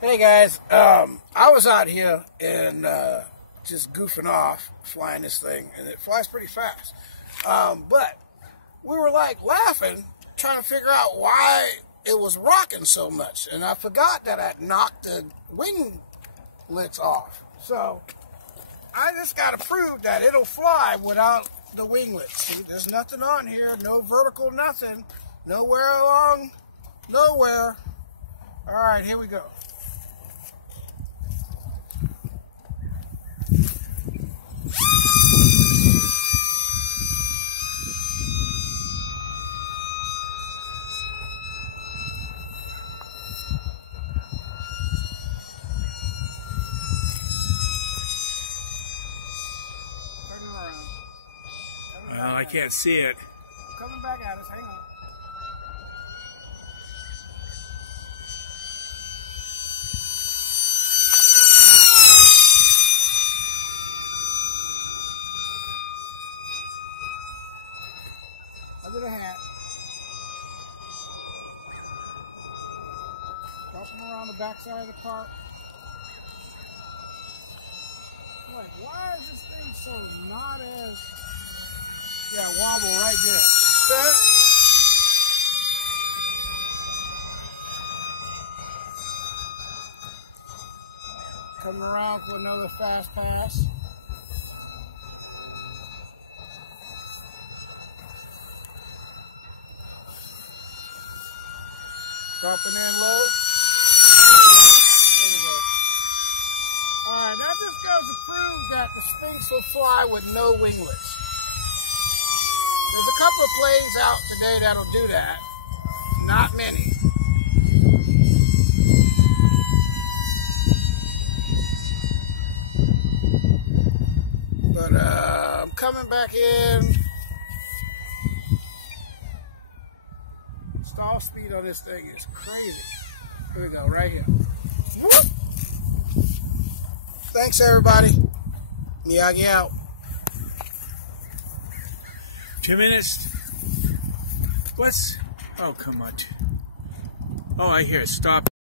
Hey guys, I was out here and just goofing off flying this thing, and it flies pretty fast. But we were like laughing, trying to figure out why it was rocking so much, and I forgot that I knocked the winglets off. So I just got to prove that it'll fly without the winglets. There's nothing on here, no vertical, nothing, nowhere along, nowhere. All right, here we go. Well, I can't see it. I'm coming back at us, hang on. Under the hat. Drop them around the back side of the cart. I'm like, why is this thing so not as... Yeah, wobble right there. Set. Coming around for another fast pass. Dropping in low. Alright, that just goes to prove that the Sphinx will fly with no winglets. There's a couple of planes out today that'll do that. Not many. But I'm coming back in. Stall speed on this thing is crazy. Here we go, right here. Whoop. Thanks everybody. Miyagi out. 2 minutes. What's... Oh, come on. Oh, I hear it. Stop.